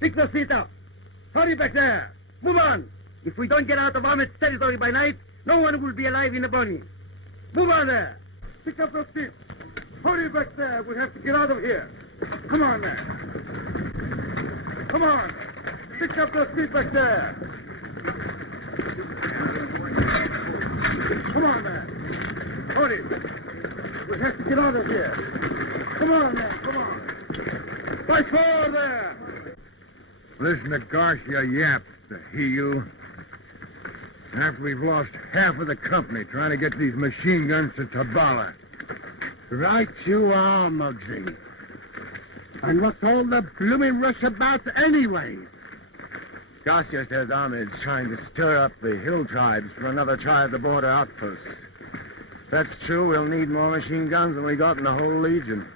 Pick those feet up. Hurry back there. Move on. If we don't get out of Ahmed's territory by night, no one will be alive in the bunny. Move on there. Pick up those feet. Hurry back there. We have to get out of here. Come on, man. Come on. Pick up those feet back there. Come on, man. Hurry. We have to get out of here. Come on, man. Come on. By four there. Listen to Garcia yaps, the heel. After we've lost half of the company trying to get these machine guns to Tabala. Right you are, Muggsy. And what's all the blooming rush about anyway? Garcia says Ahmed's trying to stir up the hill tribes for another try at the border outposts. If that's true, we'll need more machine guns than we got in the whole Legion.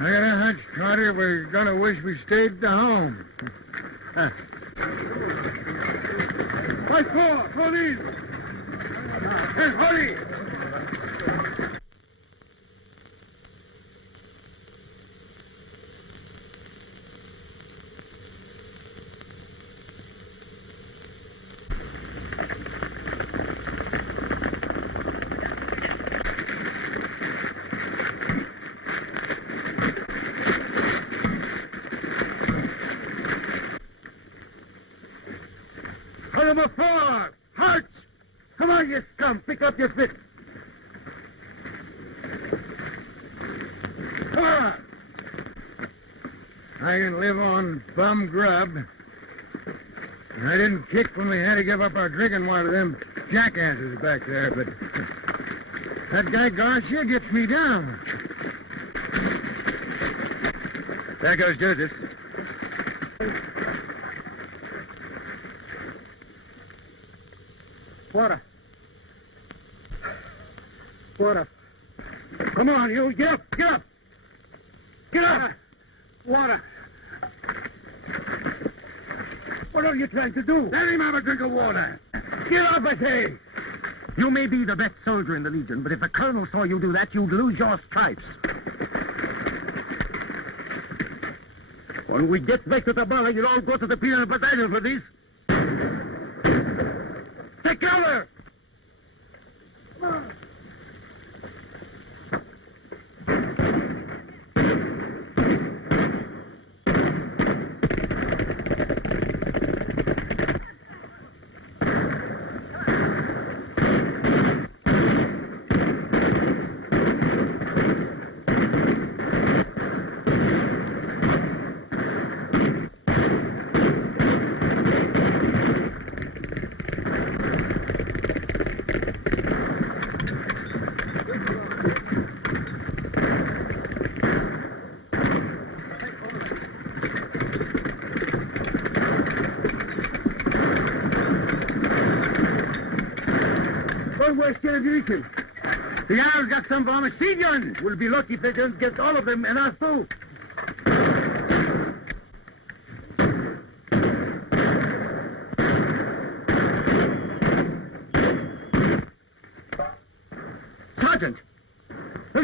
I got a hunch, Carter, we're gonna wish we stayed at home. By four, police! Hey, hurry! Number four! Halt! Come on, you scum! Pick up your feet! Come on! I can live on bum grub. I didn't kick when we had to give up our drinking water to them jackasses back there, but that guy Garcia gets me down. There goes Joseph. Water. Water. Come on, you. Get up. Get up. Get up. Water. What are you trying to do? Let him have a drink of water. Get up, I say. You may be the best soldier in the Legion, but if the colonel saw you do that, you'd lose your stripes. When we get back to Tabala, you'll all go to the penal battalion for this. Take cover! The Arabs got some of our machine guns. We'll be lucky if they don't get all of them, and us too.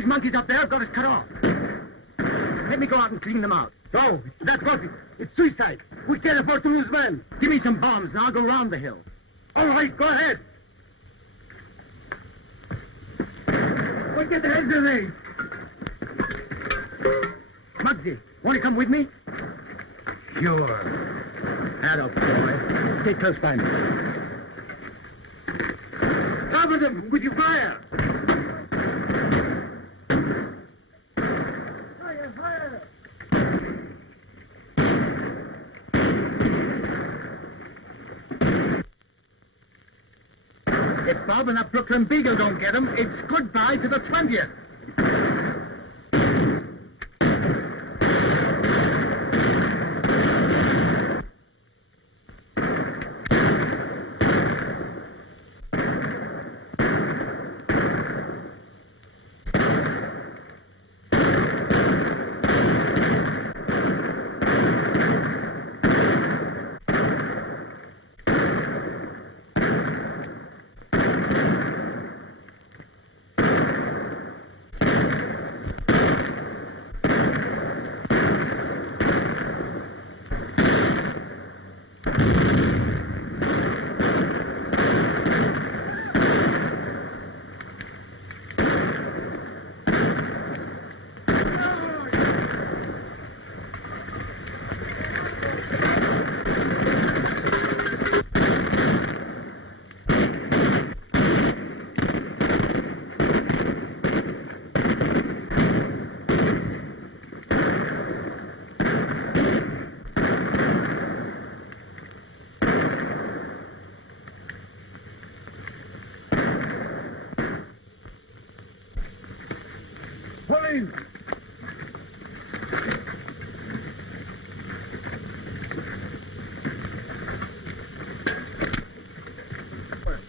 monkeys up there have got us cut off. Let me go out and clean them out. No, that's not it. It's suicide. We can't afford to lose men. Give me some bombs, and I'll go round the hill. All right, go ahead. We'll get the hand grenade. Muggsy, want to come with me? Sure. Atta boy. Stay close by me. Cover them with your fire. Fire, fire. If Bob and that Brooklyn Beagle don't get him, it's goodbye to the 20th.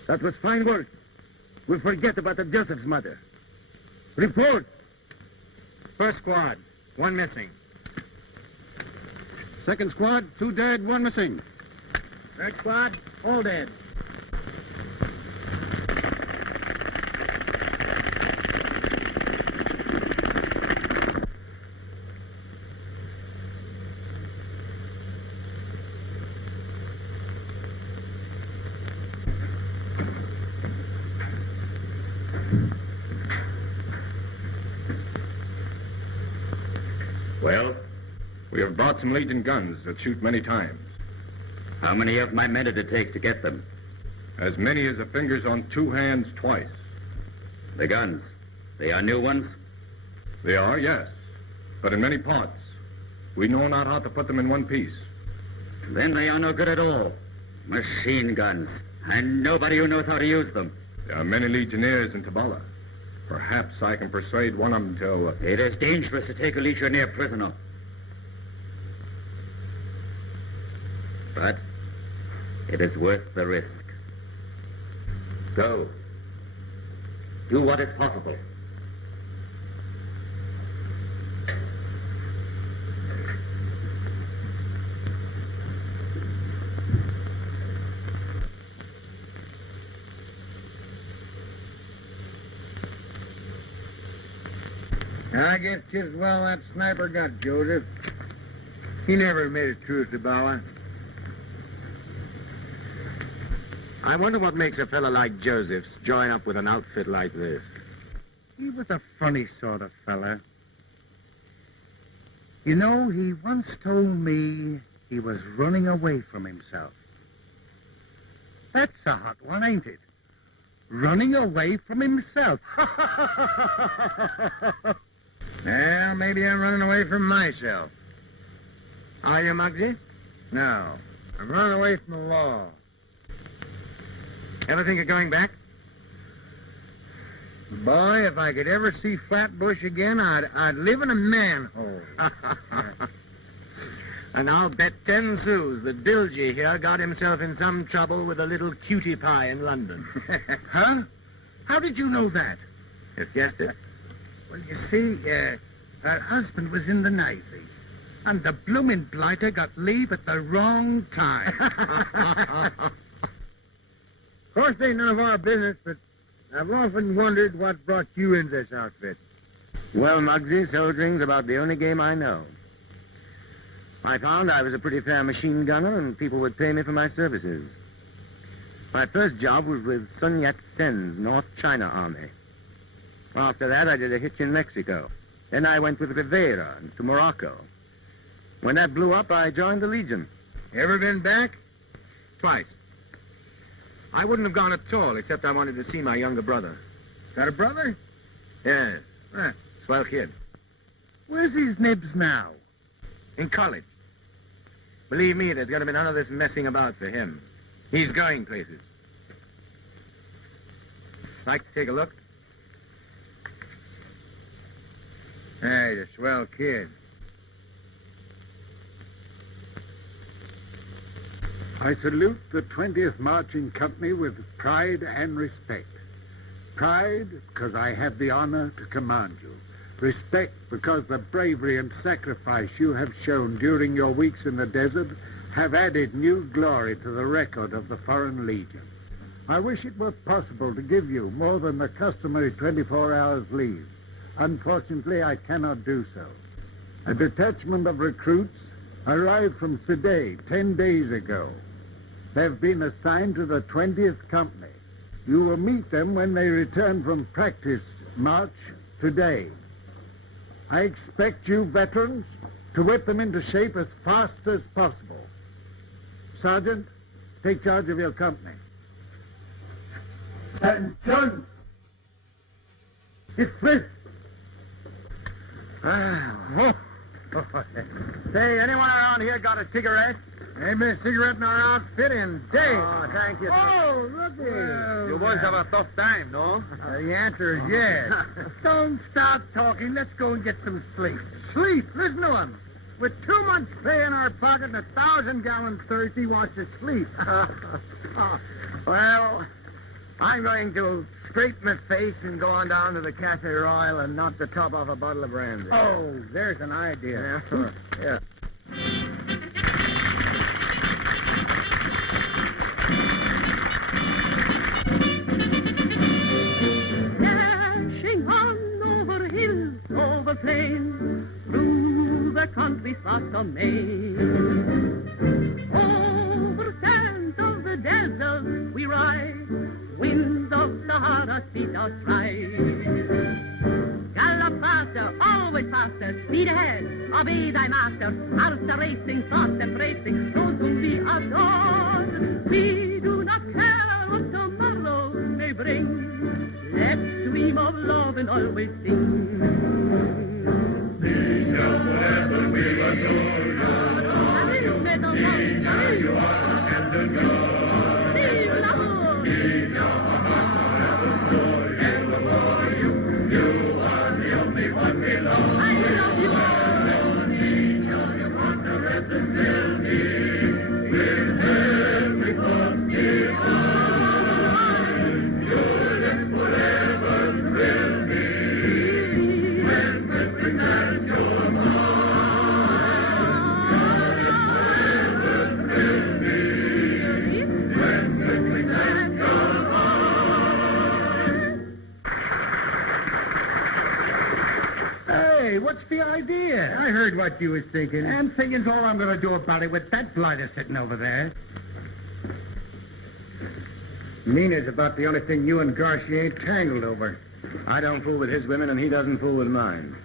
That was fine work. We'll forget about the Joseph's mother. Report. First squad, 1 missing. Second squad, 2 dead, 1 missing. Third squad, all dead. Well, we have brought some Legion guns that shoot many times. How many of my men did it take to get them? As many as the fingers on 2 hands twice. The guns, they are new ones? They are, yes, but in many parts. We know not how to put them in one piece. Then they are no good at all. Machine guns, and nobody who knows how to use them. There are many Legionnaires in Tabala. Perhaps I can persuade one of them to... It is dangerous to take a Legionnaire prisoner. But it is worth the risk. Go. Do what is possible. I guess just well that sniper got Joseph. He never made it through Tabala. I wonder what makes a fellow like Joseph's join up with an outfit like this. He was a funny sort of fella. You know, he once told me he was running away from himself. That's a hot one, ain't it? Running away from himself. Well, maybe I'm running away from myself. Are you, Muggsy? No, I'm running away from the law. Ever think of going back? Boy, if I could ever see Flatbush again, I'd live in a manhole. And I'll bet 10 sous that Bilgey here got himself in some trouble with a little cutie pie in London. Huh? How did you know that? Just guessed it. Well, you see, her husband was in the Navy, and the bloomin' blighter got leave at the wrong time. Of course, ain't none of our business, but I've often wondered what brought you into this outfit. Well, Muggsy, soldiering's about the only game I know. I found I was a pretty fair machine gunner, and people would pay me for my services. My first job was with Sun Yat-Sen's North China Army. After that, I did a hitch in Mexico. Then I went with Rivera to Morocco. When that blew up, I joined the Legion. Ever been back? Twice. I wouldn't have gone at all, except I wanted to see my younger brother. Got a brother? Yes. Swell kid. Where's his nibs now? In college. Believe me, there's going to be none of this messing about for him. He's going places. Like to take a look? Hey, the swell kid. I salute the 20th Marching Company with pride and respect. Pride, because I have the honor to command you. Respect, because the bravery and sacrifice you have shown during your weeks in the desert have added new glory to the record of the Foreign Legion. I wish it were possible to give you more than the customary 24 hours leave. Unfortunately, I cannot do so. A detachment of recruits arrived from Side 10 days ago. They've been assigned to the 20th Company. You will meet them when they return from practice march today. I expect you veterans to whip them into shape as fast as possible. Sergeant, take charge of your company. Attention! Dismiss! Say, anyone around here got a cigarette? Ain't been a cigarette in our outfit in days. Oh, thank you. Oh, looky. You boys have a tough time, no? The answer is yes. Don't start talking. Let's go and get some sleep. Sleep. Listen to him. With 2 months' pay in our pocket and 1,000-gallon thirst, he wants to sleep. Well, I'm going to scrape my face and go on down to the Cafe Royal and knock the top off a bottle of brandy. Oh, there's an idea. Yeah, sure. Yeah. Dashing on over hills, over plains, through the country's vast domain. Over sands of the desert we ride, winds of Sahara speed our stride. Gallop faster, always faster, speed ahead, obey thy master, faster racing, fast embracing, so soon be outdoors. We do not care what tomorrow may bring, let's dream of love and always sing. Sing now forever we adore you. Sing now you are and the God. Sing now. Sing now forever for you, for you. You are the only one we love. I love you all. Sing now you wondrous and fill me with every thought divine. Your lips forever thrill me when whispering at your mind. Hey, what's the idea? I heard what you was thinking. And thinking's all I'm going to do about it with that blighter sitting over there. Nina's about the only thing you and Garcia ain't tangled over. I don't fool with his women, and he doesn't fool with mine.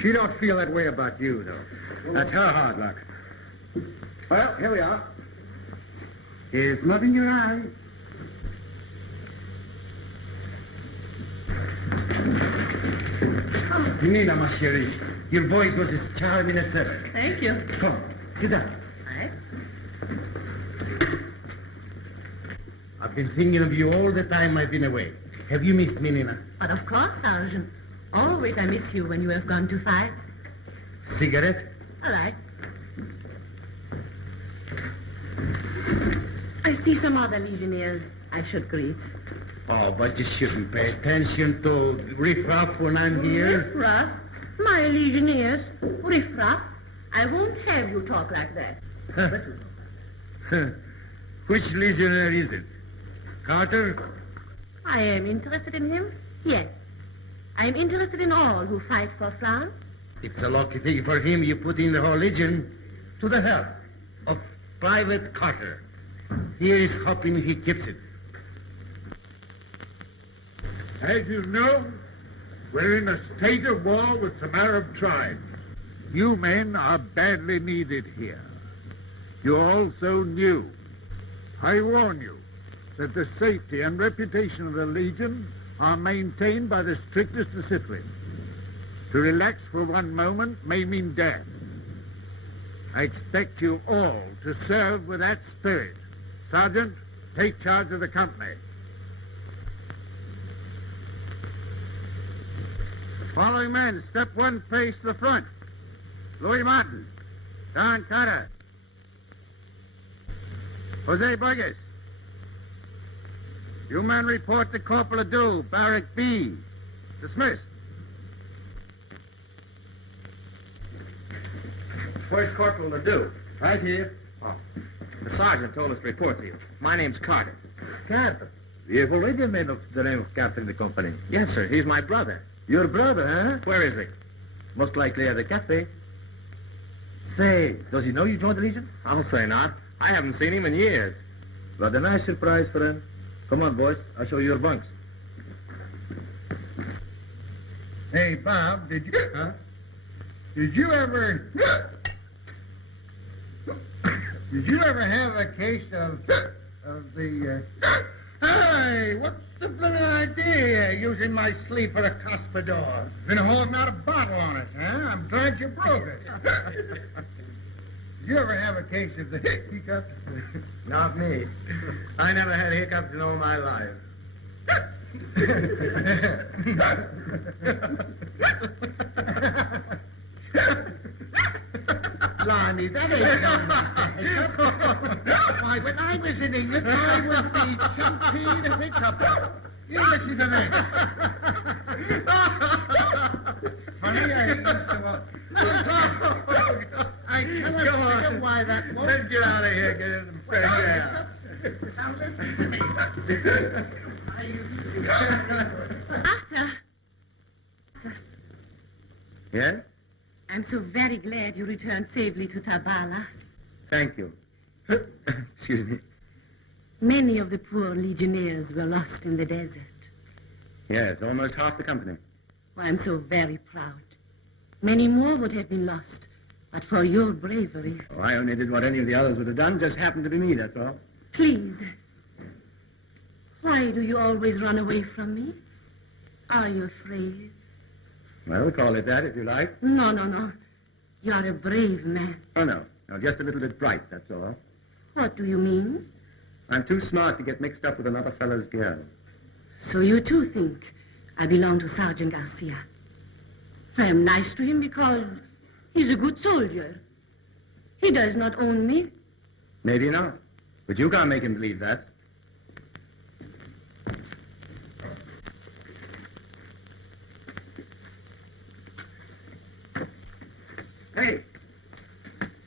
She don't feel that way about you, though. That's her hard luck. Well, here we are. Here's mud in your eye. Nina, ma chérie, your voice was as charming as ever. Thank you. Come, sit down. All right. I've been thinking of you all the time I've been away. Have you missed me, Nina? But of course, Sergeant. Always I miss you when you have gone to fight. Cigarette? All right. I see some other legionnaires I should greet. Oh, but you shouldn't pay attention to Rif War when I'm here. Rif War? My legionnaires? Rif War? I won't have you talk like that. Which legionnaire is it? Carter? I am interested in him, yes. I'm interested in all who fight for France. It's a lucky thing for him you put in the whole legion to the help of Private Carter. Here is hoping he keeps it. As you know, we're in a state of war with some Arab tribes. You men are badly needed here. You're also new. I warn you that the safety and reputation of the Legion are maintained by the strictest discipline. To relax for one moment may mean death. I expect you all to serve with that spirit. Sergeant, take charge of the company. Following men, step one pace to the front. Louis Martin, Don Carter, Jose Burgess. You men report to Corporal Adu, Barrack B. Dismissed. Where's Corporal Adu? Right here. Oh. The sergeant told us to report to you. My name's Carter. Carter. You've already made of the name of captain of the company. Yes, sir. He's my brother. Your brother, huh? Where is he? Most likely at the cafe. Say, does he know you joined the Legion? I'll say not. I haven't seen him in years. What a nice surprise for him. Come on, boys. I'll show you your bunks. Hey, Bob, did you ever have a case of the, hey, what's the blooming idea using my sleep for a cuspidor? Been holding out a bottle on it, huh? I'm glad you broke it. Did you ever have a case of the hiccups? Not me. I never had hiccups in all my life. Blimey, that ain't no Why, when I was in England, I was the champion hiccup. You listen to this. Funny, I used to... I cannot figure why that was. Let's get out of here, get in the fresh air. Now listen to me. Arthur, Yes? I'm so very glad you returned safely to Tabala. Thank you. Excuse me. Many of the poor legionnaires were lost in the desert. Yes, almost half the company. Oh, I'm so very proud. Many more would have been lost, but for your bravery. Oh, I only did what any of the others would have done. Just happened to be me, that's all. Please, why do you always run away from me? Are you afraid? Well, call it that if you like. No, no, no. You're a brave man. Oh, no. No, just a little bit bright, that's all. What do you mean? I'm too smart to get mixed up with another fellow's girl. So you too think I belong to Sergeant Garcia. I am nice to him because he's a good soldier. He does not own me. Maybe not. But you can't make him believe that. Hey!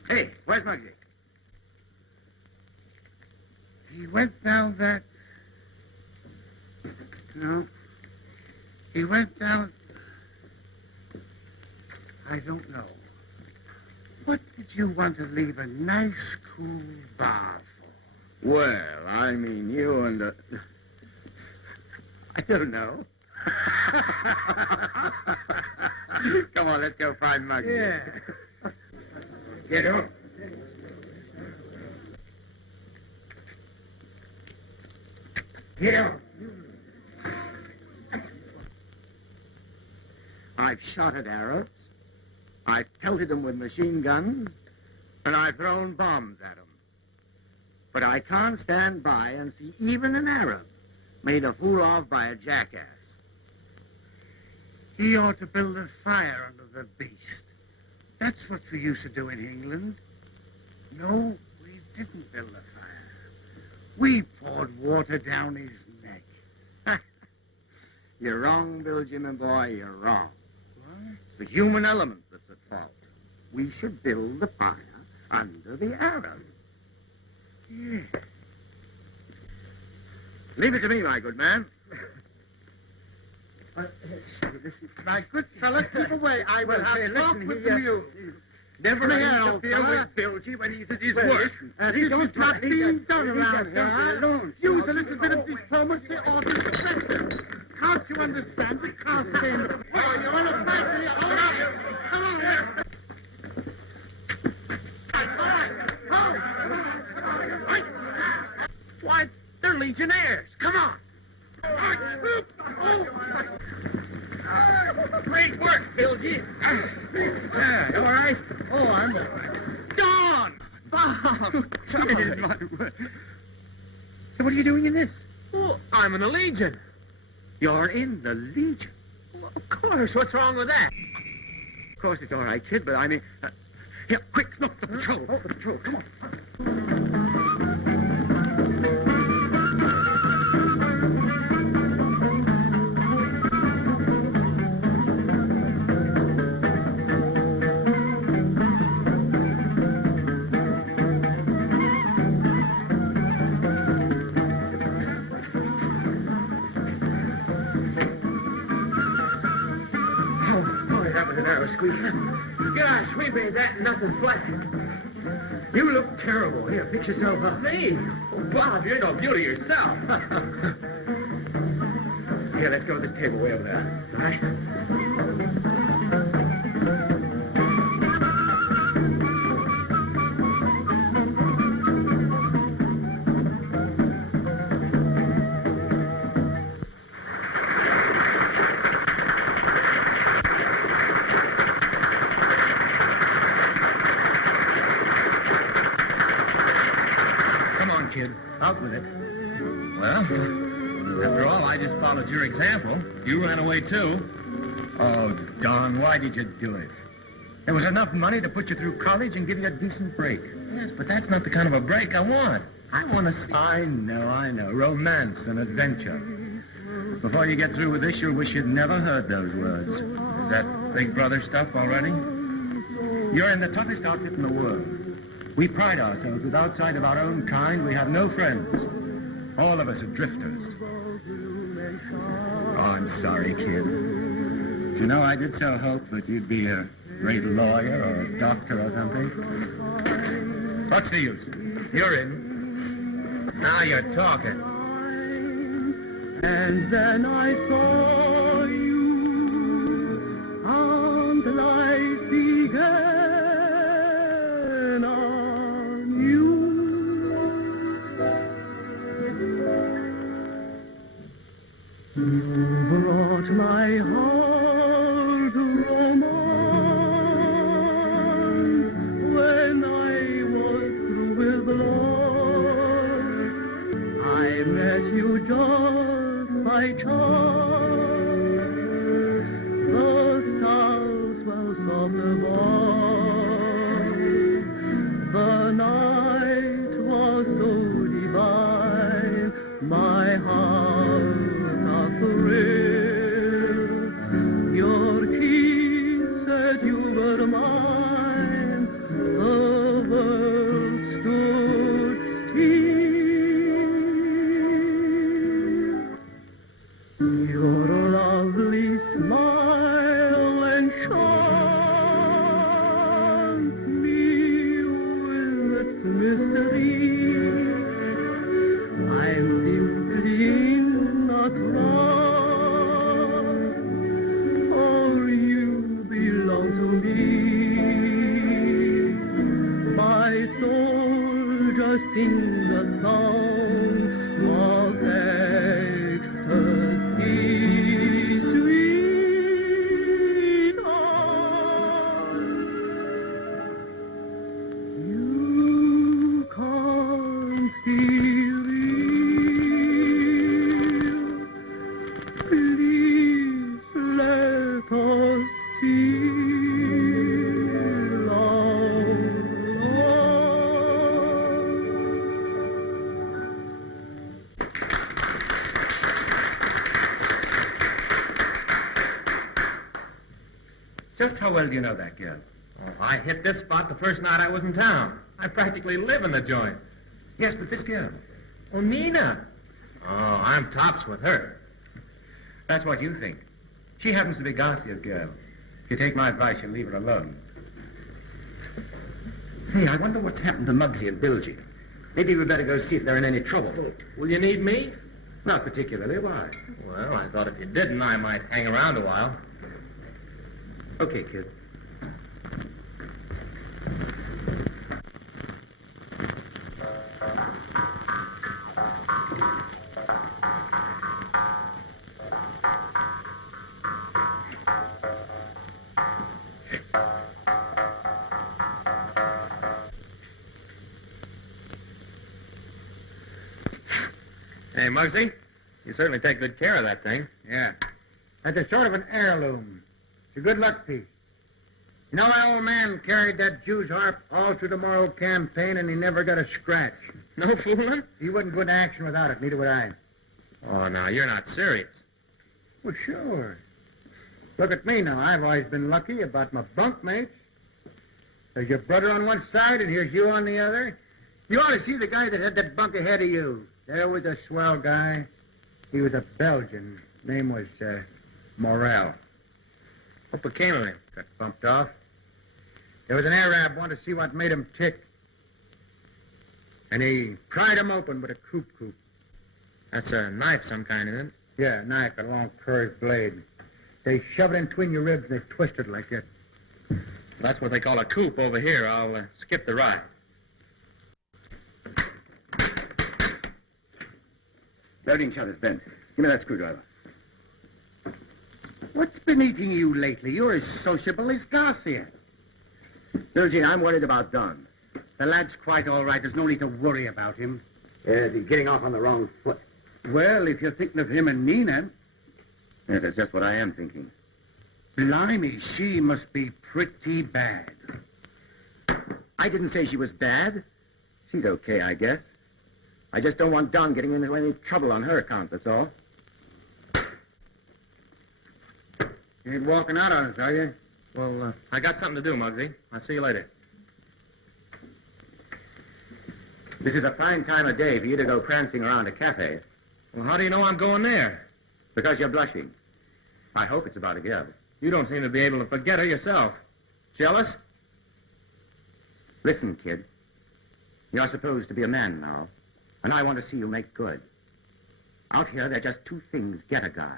Hey, where's Muggsy? He went down that... No. He went down... I don't know. What did you want to leave a nice, cool bar for? Well, I mean, you and the... I don't know. Come on, let's go find Muggsy. Yeah. Get up. Get up. I've shot at Arabs. I've pelted them with machine guns. And I've thrown bombs at them. But I can't stand by and see even an Arab made a fool of by a jackass. He ought to build a fire under the beast. That's what we used to do in England. No, we didn't build a fire. We poured water down his neck. You're wrong, Bilgey, my boy, you're wrong. What? It's the human element that's at fault. We should build the fire under the Arab. Yeah. Leave it to me, my good man. My good fella, keep away. I will have talk with the mule. Never Come here, interfere old with fella. Bilgey when he's at his worst. This is not being done around here. Use a little bit of diplomacy or discretion. Can't you understand? We can't stay in the... Oh, you want to fight me? Come on. Why, they're Legionnaires. Come on. Great work, Bilgey. Yeah, all right? Oh, I'm all right. Dawn! Bob! So what are you doing in this? Oh, I'm in the Legion. You're in the Legion. Well, of course. What's wrong with that? Of course, it's all right, kid, but I mean... here, quick, look, the patrol. Oh, the patrol, come on. Gosh, we made that nothing flat. You look terrible. Here, fix yourself up. Me? Oh, Bob, you're no beauty yourself. Here, let's go to this table way over there. All right? Kid, out with it. Well, after all, I just followed your example. You ran away, too. Oh, Don, why did you do it? There was enough money to put you through college and give you a decent break. Yes, but that's not the kind of a break I want. I want to see... I know. Romance and adventure. Before you get through with this, you'll wish you'd never heard those words. Is that Big Brother stuff already? You're in the toughest outfit in the world. We pride ourselves that outside of our own kind, we have no friends. All of us are drifters. Oh, I'm sorry, kid. You know, I did so hope that you'd be a great lawyer or a doctor or something. What's the use? You're in. Now you're talking. And then I saw you, and life began. You brought my heart romance when I was through with love. I met you just by chance. The stars were soft above. The night was so divine. My heart your kiss said you were mine. The world stood still. Your lovely smile enchants me with its mystery. I'm simply not wrong. Sings a song of ecstasy, sweetheart. You can't be real. Please let us see. Just how well do you know that girl? Oh, I hit this spot the first night I was in town. I practically live in the joint. Yes, but this girl. Oh, Nina. Oh, I'm tops with her. That's what you think. She happens to be Garcia's girl. If you take my advice, you'll leave her alone. Say, I wonder what's happened to Muggsy and Bilgey. Maybe we better go see if they're in any trouble. Will you need me? Not particularly. Why? Well, I thought if you didn't, I might hang around a while. Okay, kid. Hey, Muggsy, you certainly take good care of that thing. Yeah. That's a sort of an heirloom. It's a good luck piece. You know, my old man carried that Jew's harp all through the Morocco campaign, and he never got a scratch. No fooling? He wouldn't go into action without it, neither would I. Oh, now, you're not serious. Well, sure. Look at me now. I've always been lucky about my bunkmates. There's your brother on one side, and here's you on the other. You ought to see the guy that had that bunk ahead of you. There was a swell guy. He was a Belgian. Name was, Morel. What became of him? Got bumped off. There was an Arab wanted to see what made him tick. And he pried him open with a coop. That's a knife some kind, isn't it? Yeah, a knife, a long curved blade. They shove it in between your ribs and they twist it like that. That's what they call a coop over here. I'll skip the ride. Loading shot is bent. Give me that screwdriver. What's been eating you lately? You're as sociable as Garcia. Bilgey, I'm worried about Don. The lad's quite all right. There's no need to worry about him. Yes, he's getting off on the wrong foot. Well, if you're thinking of him and Nina... Yes, that's just what I am thinking. Blimey, she must be pretty bad. I didn't say she was bad. She's okay, I guess. I just don't want Don getting into any trouble on her account, that's all. You ain't walking out on us, are you? Well, I got something to do, Muggsy. I'll see you later. This is a fine time of day for you to go prancing around a cafe. Well, how do you know I'm going there? Because you're blushing. I hope it's about a girl. You don't seem to be able to forget her yourself. Jealous? Listen, kid. You're supposed to be a man now, and I want to see you make good. Out here, there are just two things get a guy.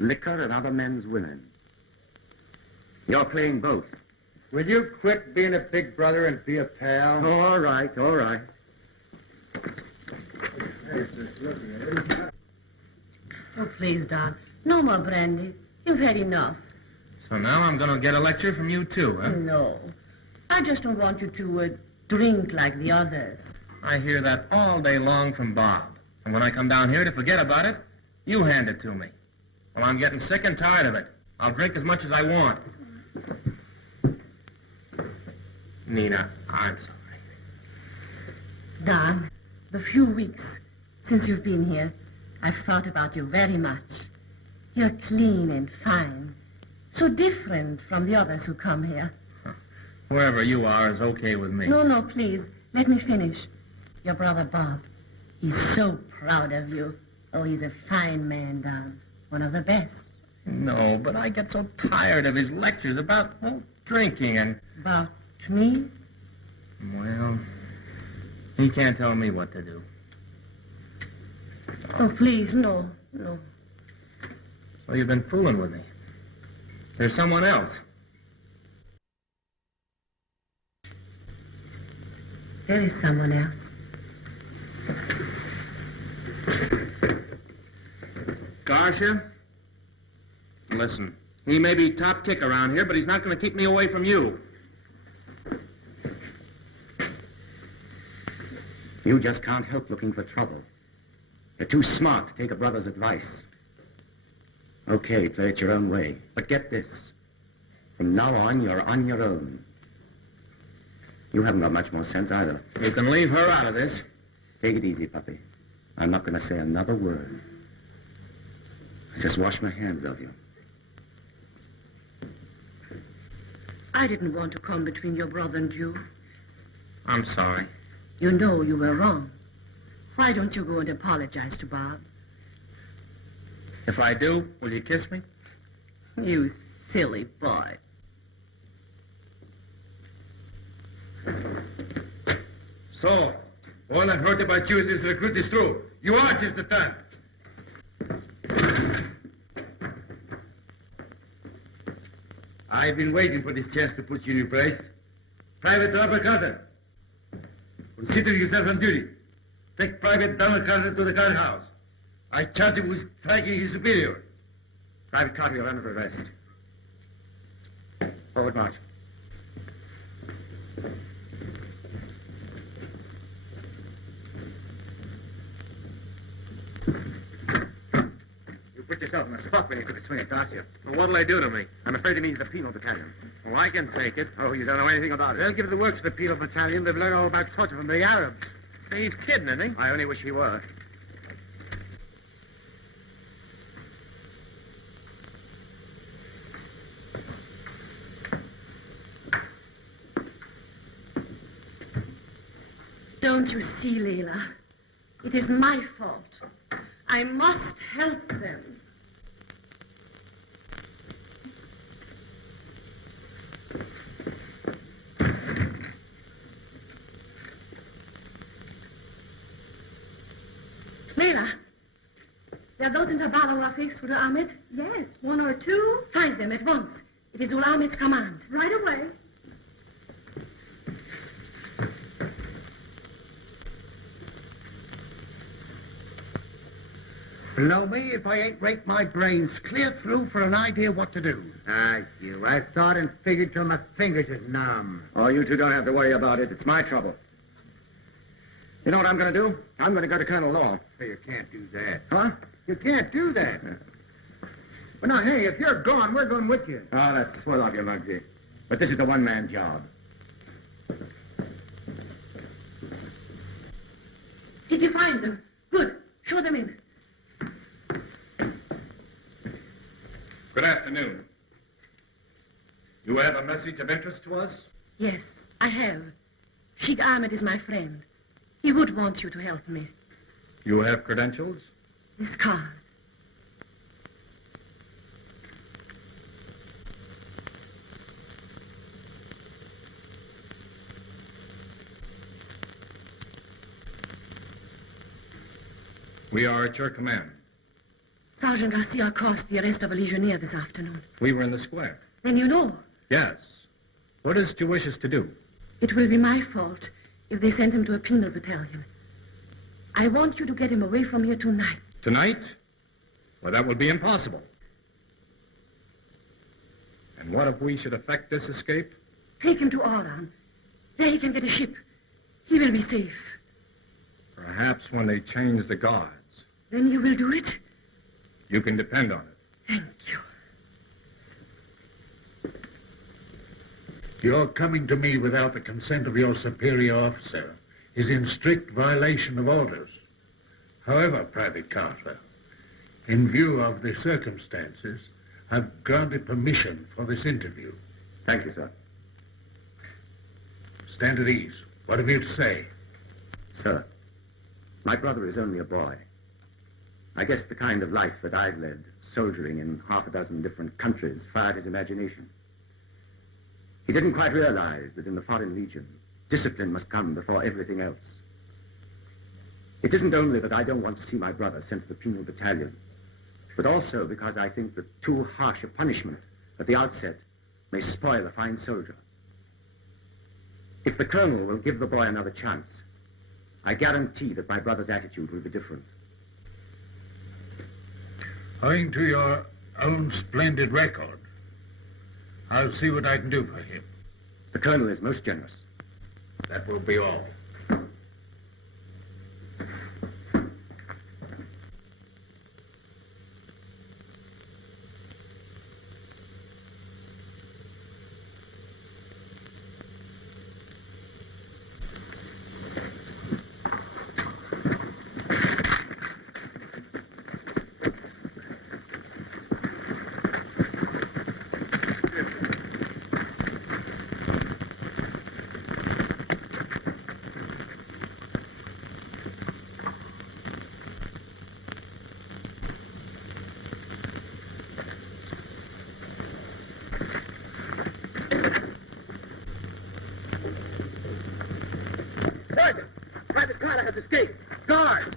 Liquor and other men's women. You're playing both. Will you quit being a big brother and be a pal? All right. Oh, please, Doc. No more brandy. You've had enough. So now I'm going to get a lecture from you, too, huh? No. I just don't want you to drink like the others. I hear that all day long from Bob. And when I come down here to forget about it, you hand it to me. Well, I'm getting sick and tired of it. I'll drink as much as I want. Nina, I'm sorry. Don, the few weeks since you've been here, I've thought about you very much. You're clean and fine. So different from the others who come here. Wherever you are is okay with me. No, please. Let me finish. Your brother Bob. He's so proud of you. Oh, he's a fine man, Don. One of the best. No, but I get so tired of his lectures about drinking and... About me? Well, he can't tell me what to do. Oh, please, no. So you've been fooling with me. There's someone else. There is someone else. Garcia? Listen, he may be top tick around here, but he's not going to keep me away from you. You just can't help looking for trouble. You're too smart to take a brother's advice. Okay, play it your own way. But get this. From now on, you're on your own. You haven't got much more sense either. You can leave her out of this. Take it easy, puppy. I'm not going to say another word. Just wash my hands of you. I didn't want to come between your brother and you. I'm sorry. You know you were wrong. Why don't you go and apologize to Bob? If I do, will you kiss me? You silly boy. So, all I've heard about you in this recruit is true. You are just the third. I've been waiting for this chance to put you in your place. Private Robert Carter, consider yourself on duty. Take Private Donald Carter to the guardhouse. I charge him with striking his superior. Private Carter, you're under arrest. Forward march. You put yourself in the spot when you took a swing at Garcia. Well, what'll they do to me? I'm afraid he means the penal battalion. Well, I can take it. Oh, you don't know anything about it. They'll give the works to the penal battalion. They've learned all about torture from the Arabs. Say, he's kidding, isn't he? I only wish he were. Don't you see, Leila? It is my fault. I must help them. Leila, there are those in Tabalo office for the Ahmed? Yes, one or two. Find them at once. It is Ul Ahmed's command. Right away. Blow me if I ain't raked my brains clear through for an idea what to do. I thought and figured till my fingers is numb. Oh, you two don't have to worry about it. It's my trouble. You know what I'm going to do? I'm going to go to Colonel Law. Hey, you can't do that. Huh? You can't do that. Well, now, hey, if you're gone, we're going with you. Oh, that's swell of you, Muggsy. But this is a one-man job. Did you find them? Good. Show them in. Good afternoon. You have a message of interest to us? Yes, I have. Sheikh Ahmed is my friend. He would want you to help me. You have credentials? This card. We are at your command. Sergeant Garcia caused the arrest of a Legionnaire this afternoon. We were in the square. Then you know. Yes. What is it you wish us to do? It will be my fault if they send him to a penal battalion. I want you to get him away from here tonight. Tonight? Well, that will be impossible. And what if we should effect this escape? Take him to Oran. There he can get a ship. He will be safe. Perhaps when they change the guards. Then you will do it? You can depend on it. Thank you. Your coming to me without the consent of your superior officer is in strict violation of orders. However, Private Carter, in view of the circumstances, I've granted permission for this interview. Thank you, sir. Stand at ease. What have you to say? Sir, my brother is only a boy. I guess the kind of life that I've led, soldiering in half a dozen different countries, fired his imagination. He didn't quite realize that in the Foreign Legion, discipline must come before everything else. It isn't only that I don't want to see my brother sent to the penal battalion, but also because I think that too harsh a punishment at the outset may spoil a fine soldier. If the colonel will give the boy another chance, I guarantee that my brother's attitude will be different. Owing to your own splendid record, I'll see what I can do for him. The colonel is most generous. That will be all. Private Carter has escaped. Guards!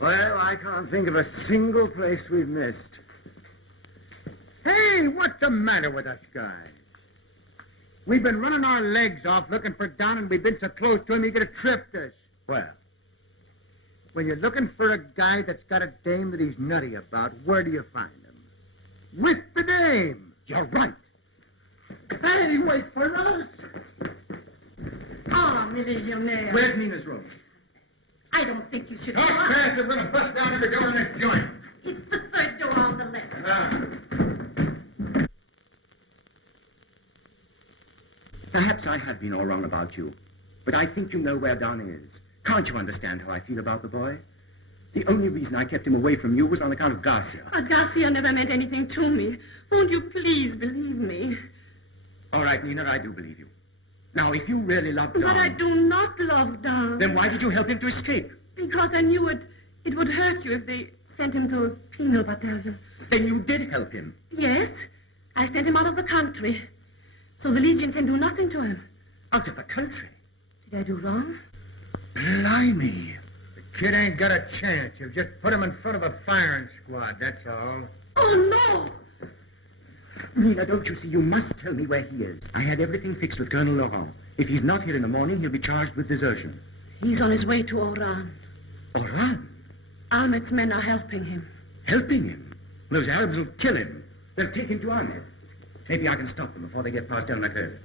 Well, I can't think of a single place we've missed. Hey, what's the matter with us guys? We've been running our legs off looking for Don, and we've been so close to him he could have tripped us. Well, When you're looking for a guy that's got a dame that he's nutty about, where do you find him? With the dame. You're right. Hey, wait for us. Ah, Legionnaire. Where's Nina's room? I don't think you should... Talk fast, we're going to bust down every door in this joint. It's the third door on the left. perhaps I have been all wrong about you, but I think you know where Don is. Can't you understand how I feel about the boy? The only reason I kept him away from you was on account of Garcia. Garcia never meant anything to me. Won't you please believe me? All right, Nina, I do believe you. Now, if you really love Don... But I do not love Don. Then why did you help him to escape? Because I knew it would hurt you if they sent him to a penal battalion. Then you did help him. Yes, I sent him out of the country, so the Legion can do nothing to him. Out of the country? Did I do wrong? Blimey. The kid ain't got a chance. You've just put him in front of a firing squad, that's all. Oh, no! Nina, don't you see? You must tell me where he is. I had everything fixed with Colonel Laurent. If he's not here in the morning, he'll be charged with desertion. He's on his way to Oran. Oran? Ahmed's men are helping him. Helping him? Those Arabs will kill him. They'll take him to Ahmed. Maybe I can stop them before they get past El Nakher.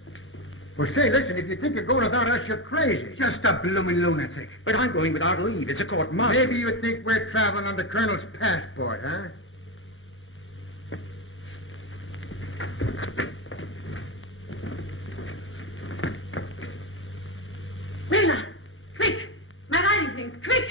Well, say, listen, if you think you're going without us, you're crazy. Just a blooming lunatic. But I'm going without leave. It's a court martial. Maybe you think we're traveling on the colonel's passport, huh? Lena, quick! My riding things, quick!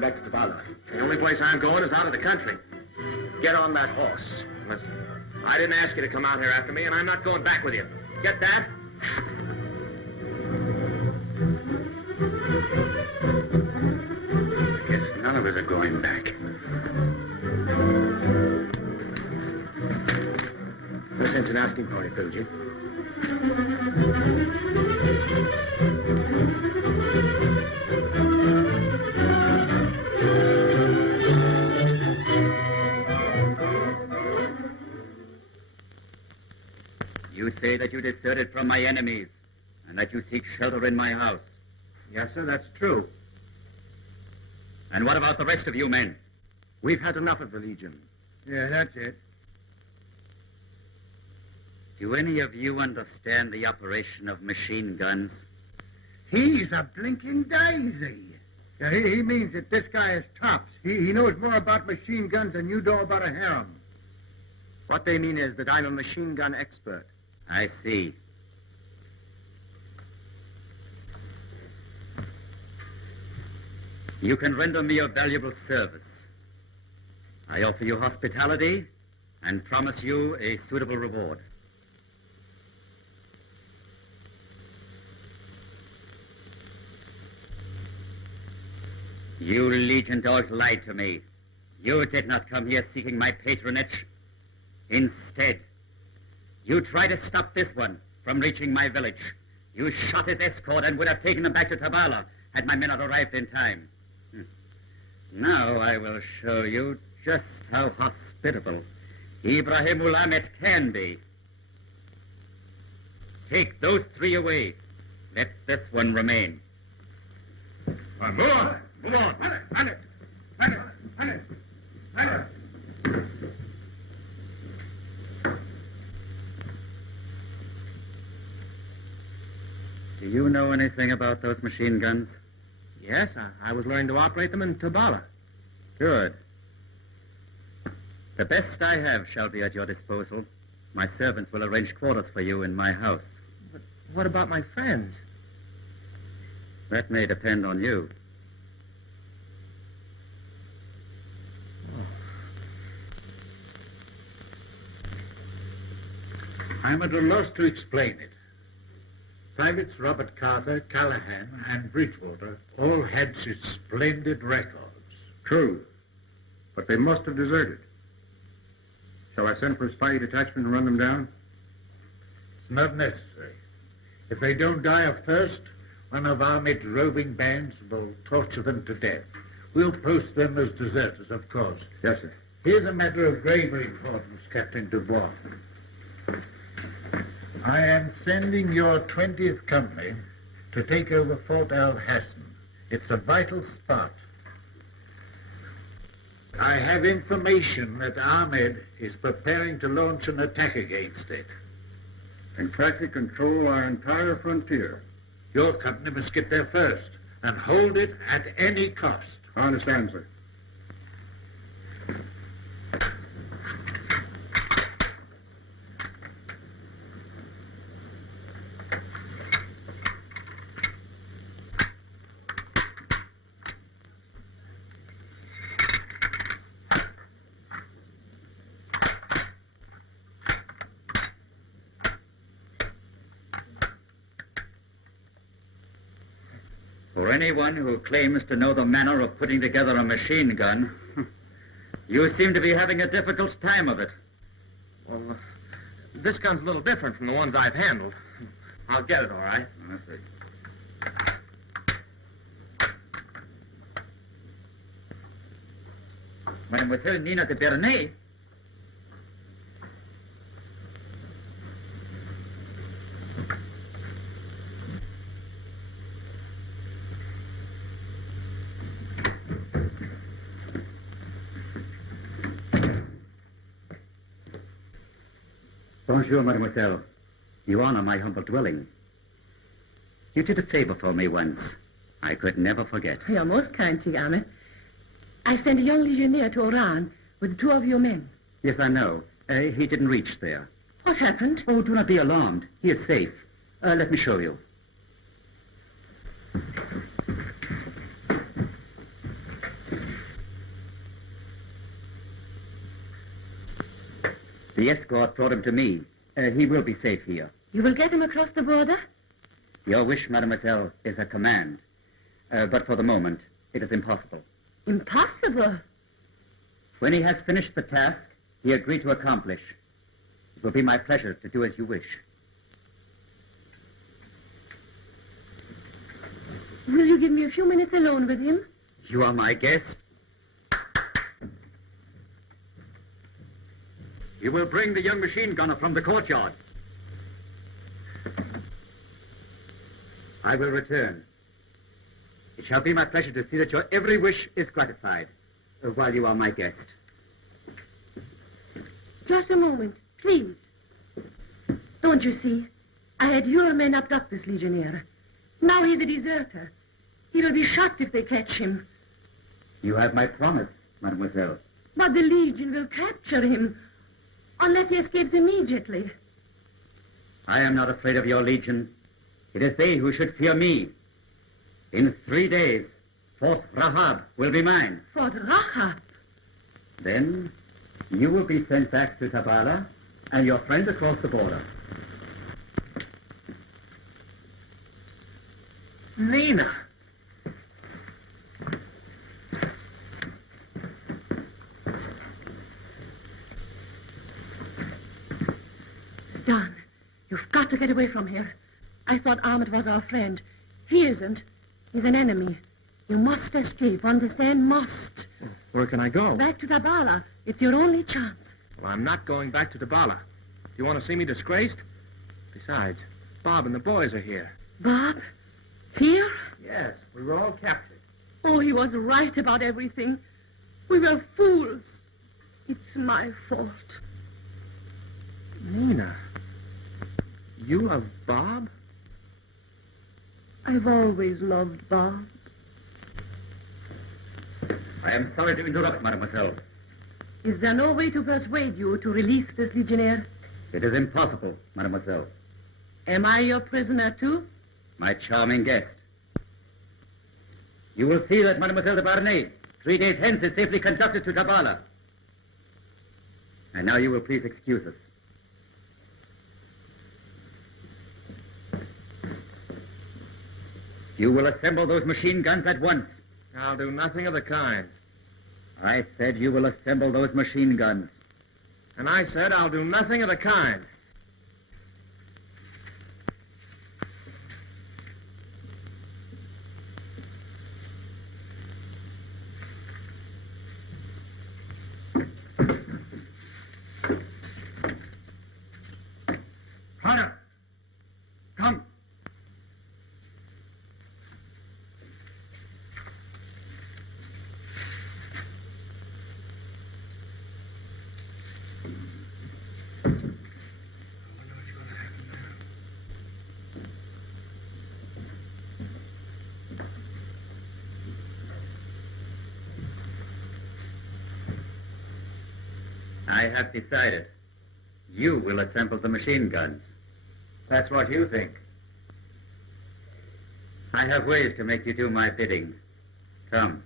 Back to Tabala. The only place I'm going is out of the country. Get on that horse. I didn't ask you to come out here after me, and I'm not going back with you. Get that? I guess none of us are going back. No sense in asking for it, Bilgey. You say that you deserted from my enemies and that you seek shelter in my house. Yes, sir, that's true. And what about the rest of you men? We've had enough of the Legion. Yeah, that's it. Do any of you understand the operation of machine guns? He's a blinking daisy. Yeah, he means that this guy is tops. He knows more about machine guns than you know about a harem. What they mean is that I'm a machine gun expert. I see. You can render me a valuable service. I offer you hospitality and promise you a suitable reward. You Legion dogs lied to me. You did not come here seeking my patronage. Instead, you tried to stop this one from reaching my village. You shot his escort and would have taken him back to Tabala had my men not arrived in time. Now I will show you just how hospitable Ibrahim Ulamet can be. Take those 3 away. Let this one remain. Move on. Move on. Do you know anything about those machine guns? Yes, I was learning to operate them in Tabala. Good. The best I have shall be at your disposal. My servants will arrange quarters for you in my house. But what about my friends? That may depend on you. I'm at a loss to explain it. Privates Robert Carter, Callahan, and Bridgewater all had such splendid records. True. But they must have deserted. Shall I send for a spy detachment and run them down? It's not necessary. If they don't die of thirst, one of Ahmed's roving bands will torture them to death. We'll post them as deserters, of course. Yes, sir. Here's a matter of graver importance, Captain Dubois. I am sending your 20th Company to take over Fort El Hassan. It's a vital spot. I have information that Ahmed is preparing to launch an attack against it. And practically control our entire frontier. Your company must get there first and hold it at any cost. I understand, sir. For anyone who claims to know the manner of putting together a machine gun, you seem to be having a difficult time of it. Well, this gun's a little different from the ones I've handled. I'll get it, all right. I see. Mademoiselle Nina de Bernay? Bonjour, mademoiselle. You honor my humble dwelling. You did a favor for me once. I could never forget. You're most kind, Ahmed. I sent a young legionnaire to Oran with 2 of your men. Yes, I know. He didn't reach there. What happened? Oh, do not be alarmed. He is safe. Let me show you. The escort brought him to me. He will be safe here. You will get him across the border? Your wish, mademoiselle, is a command. But for the moment, it is impossible. Impossible? When he has finished the task he agreed to accomplish, it will be my pleasure to do as you wish. Will you give me a few minutes alone with him? You are my guest. You will bring the young machine gunner from the courtyard. I will return. It shall be my pleasure to see that your every wish is gratified while you are my guest. Just a moment, please. Don't you see? I had your men abduct this legionnaire. Now he's a deserter. He will be shot if they catch him. You have my promise, mademoiselle. But the Legion will capture him unless he escapes immediately. I am not afraid of your Legion. It is they who should fear me. In 3 days, Fort Rahab will be mine. Fort Rahab? Then you will be sent back to Tabala and your friend across the border. Nina. to get away from here. I thought Ahmed was our friend. He isn't. He's an enemy. You must escape, understand? Must. Where can I go? Back to Tabala. It's your only chance. Well, I'm not going back to Tabala. Do you want to see me disgraced? Besides, Bob and the boys are here. Bob? Here? Yes, we were all captured. Oh, he was right about everything. We were fools. It's my fault. Nina, you love Bob? I've always loved Bob. I am sorry to interrupt, mademoiselle. Is there no way to persuade you to release this Legionnaire? It is impossible, mademoiselle. Am I your prisoner, too? My charming guest. You will see that Mademoiselle de Barnay, 3 days hence, is safely conducted to Tabala. And now you will please excuse us. You will assemble those machine guns at once. I'll do nothing of the kind. I said you will assemble those machine guns. And I said I'll do nothing of the kind. Carter, come. I have decided. You will assemble the machine guns. That's what you think. I have ways to make you do my bidding. Come.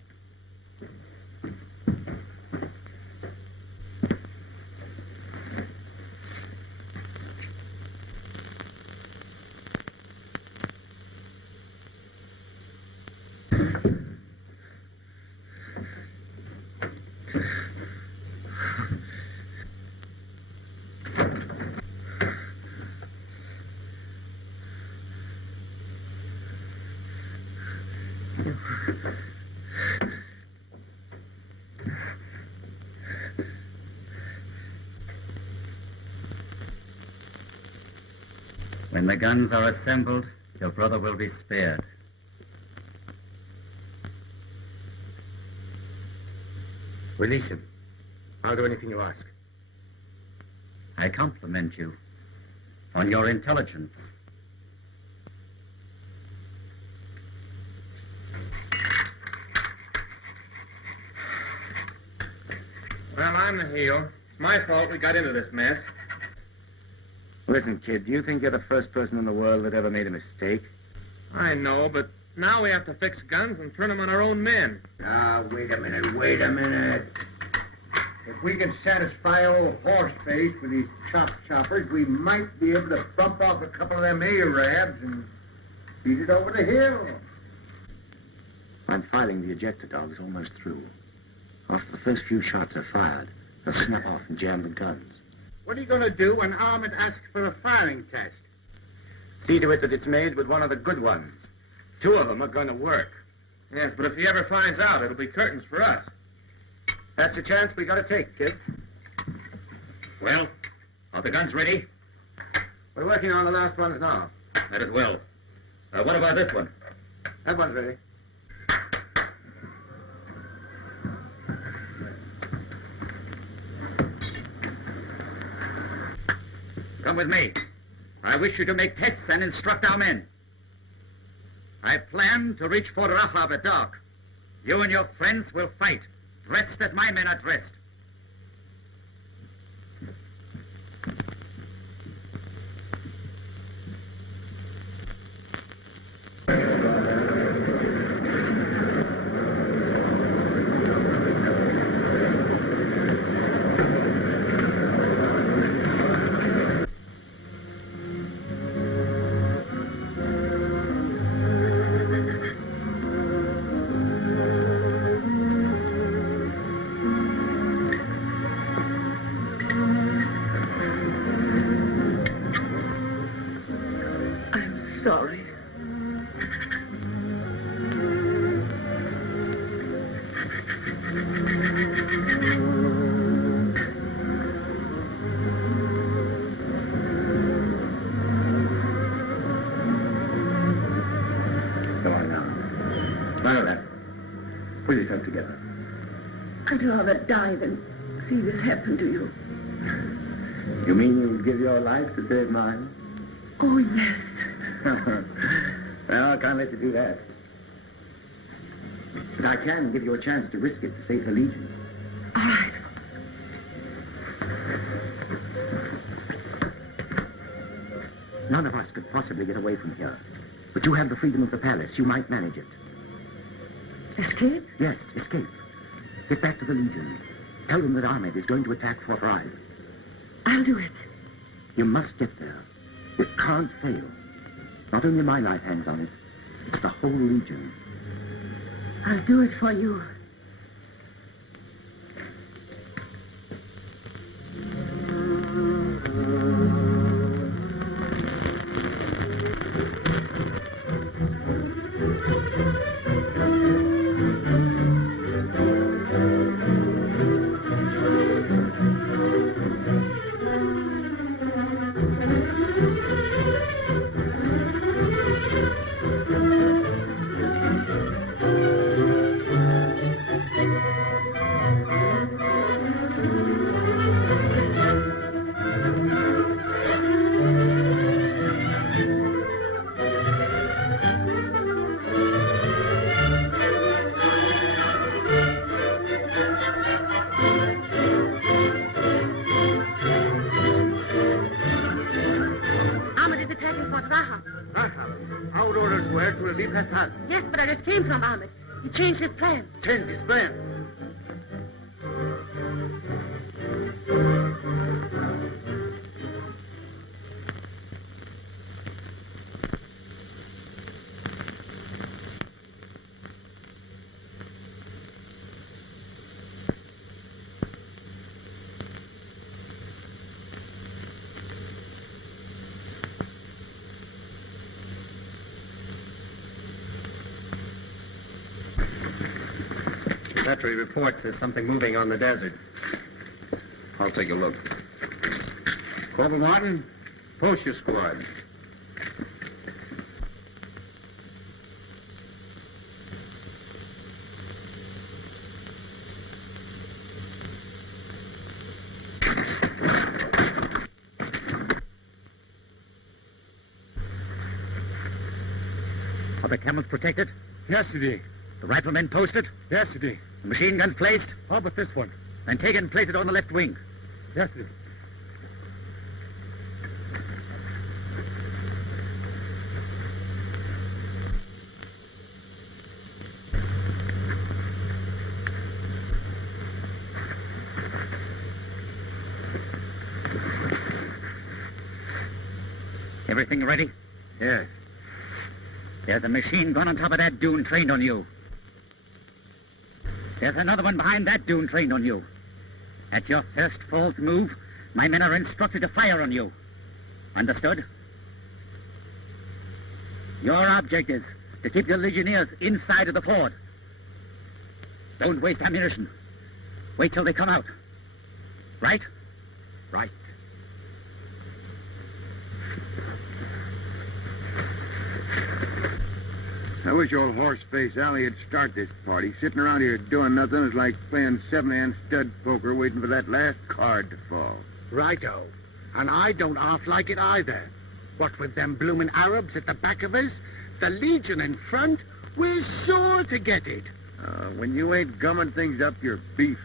When the guns are assembled, your brother will be spared. Release him. I'll do anything you ask. I compliment you on your intelligence. Well, I'm the heel. It's my fault we got into this mess. Listen, kid, do you think you're the first person in the world that ever made a mistake? I know, but now we have to fix guns and turn them on our own men. Ah, wait a minute. If we can satisfy old Horseface with these choppers, we might be able to bump off a couple of them Arabs and beat it over the hill. I'm filing the ejector dogs almost through. After the first few shots are fired, they'll snap off and jam the guns. What are you going to do when Ahmed asks for a firing test? See to it that it's made with one of the good ones. 2 of them are going to work. Yes, but if he ever finds out, it'll be curtains for us. That's a chance we got to take, kid. Well, are the guns ready? We're working on the last ones now. That is well. What about this one? That one's ready. Come with me. I wish you to make tests and instruct our men. I plan to reach Fort Rahab at dark. You and your friends will fight, dressed as my men are dressed. None of that. Pull yourself together. I'd rather die than see this happen to you. You mean you'd give your life to save mine? Oh, yes. Well, I can't let you do that. But I can give you a chance to risk it to save the Legion. All right. None of us could possibly get away from here. But you have the freedom of the palace. You might manage it. Escape? Yes, escape. Get back to the Legion. Tell them that Ahmed is going to attack Fort Ride. I'll do it. You must get there. It can't fail. Not only my life hangs on it, it's the whole Legion. I'll do it for you. Yes, but I just came from Ahmed. He changed his plans. Changed his plans? Battery reports there's something moving on the desert. I'll take a look. Corporal Martin, post your squad. Are the camels protected? Yesterday. The riflemen posted? Yesterday. The machine guns placed? How about this one? Then take it and place it on the left wing. Yesterday. Everything ready? Yes. There's a machine gun on top of that dune trained on you. There's another one behind that dune trained on you. At your first false move, my men are instructed to fire on you. Understood? Your object is to keep your legionnaires inside of the fort. Don't waste ammunition. Wait till they come out. Right? Right. I wish old Horseface Alley would start this party. Sitting around here doing nothing is like playing seven-hand stud poker waiting for that last card to fall. Righto. And I don't half like it either. What with them bloomin' Arabs at the back of us, the Legion in front, we're sure to get it. When you ain't gumming things up, you're beefing.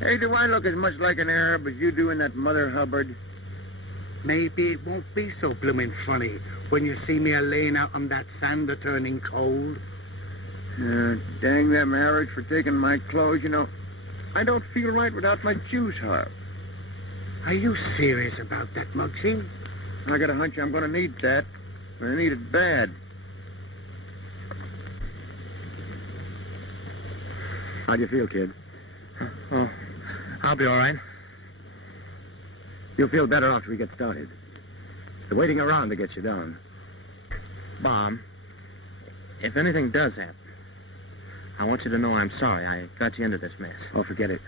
Hey, do I look as much like an Arab as you do in that Mother Hubbard? Maybe it won't be so bloomin' funny when you see me a-laying out on that sand a-turning cold. Dang them Arabs for taking my clothes. You know, I don't feel right without my juice harp. Are you serious about that, Muggsy? I got a hunch I'm going to need that. I need it bad. How do you feel, kid? Oh, I'll be all right. You'll feel better after we get started. It's the waiting around that gets you down. Bob, if anything does happen, I want you to know I'm sorry I got you into this mess. Oh, forget it.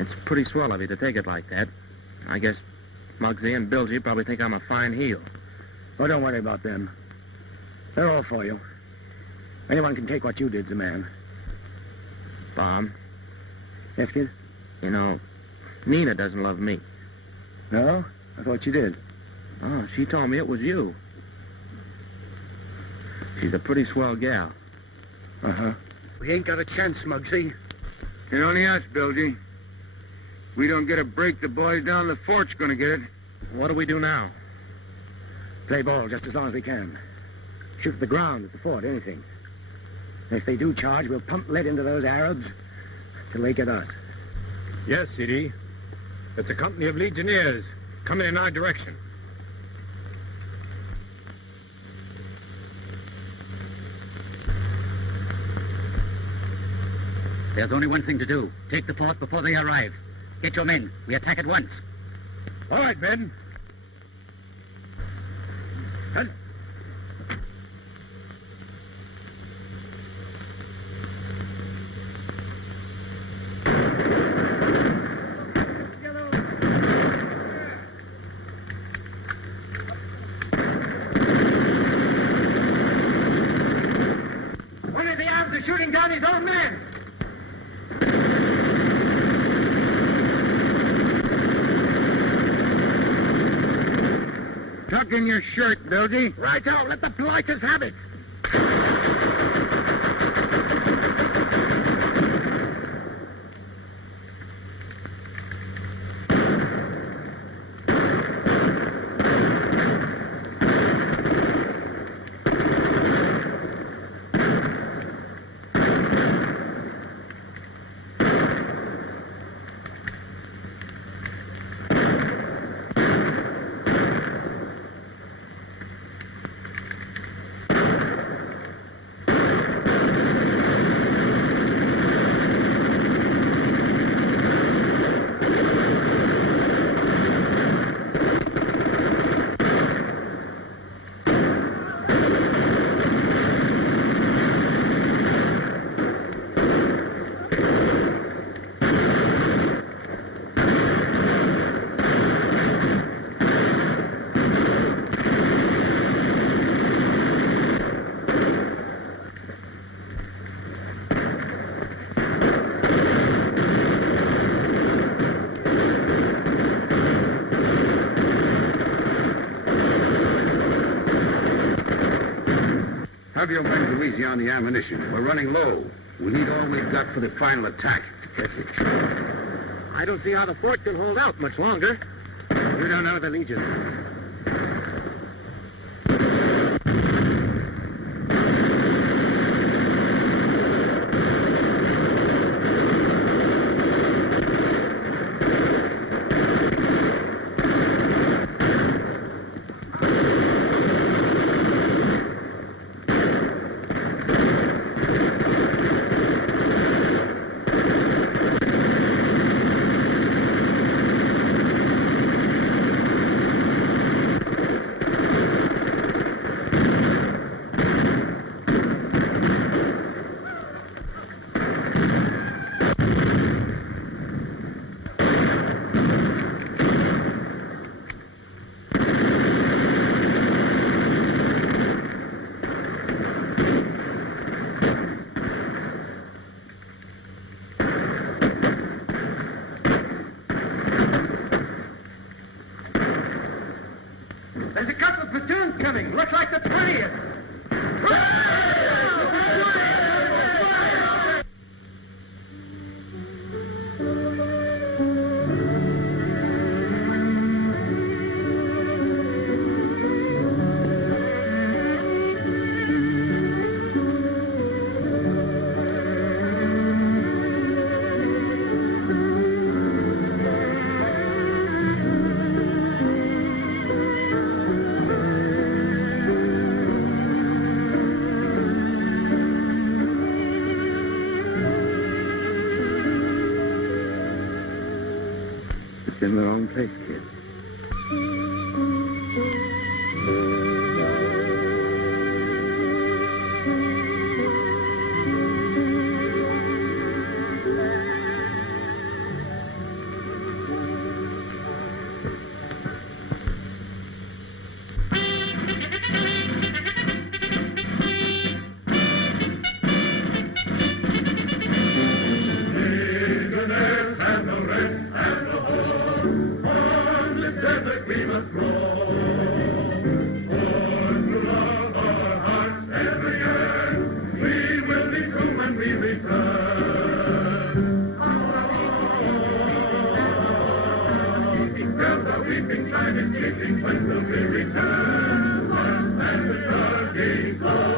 It's pretty swell of you to take it like that. I guess Muggsy and Bilgey probably think I'm a fine heel. Oh, don't worry about them. They're all for you. Anyone can take what you did's a man. Bob, Yes, kid? you know, Nina doesn't love me. No? I thought you did. Oh, she told me it was you. She's a pretty swell gal. Uh-huh. We ain't got a chance, Muggsy. It's only us, Bilgey. We don't get a break, the boys down the fort's gonna get it. What do we do now? Play ball just as long as we can. Shoot at the ground, at the fort, anything. And if they do charge, we'll pump lead into those Arabs till they get us. Yes, CD. It's a company of Legionnaires coming in our direction. There's only one thing to do. Take the fort before they arrive. Get your men. We attack at once. All right, men. Hunt. One of the Arabs is shooting down his own men. Tuck in your shirt, Bilgey. Right out. Let the blighters have it. Have your men to easy on the ammunition. We're running low. We need all we've got for the final attack. I don't see how the fort can hold out much longer. You don't know the Legion. There's a couple of platoons coming. Looks like the 20th. It's in the wrong place, kid. King's love.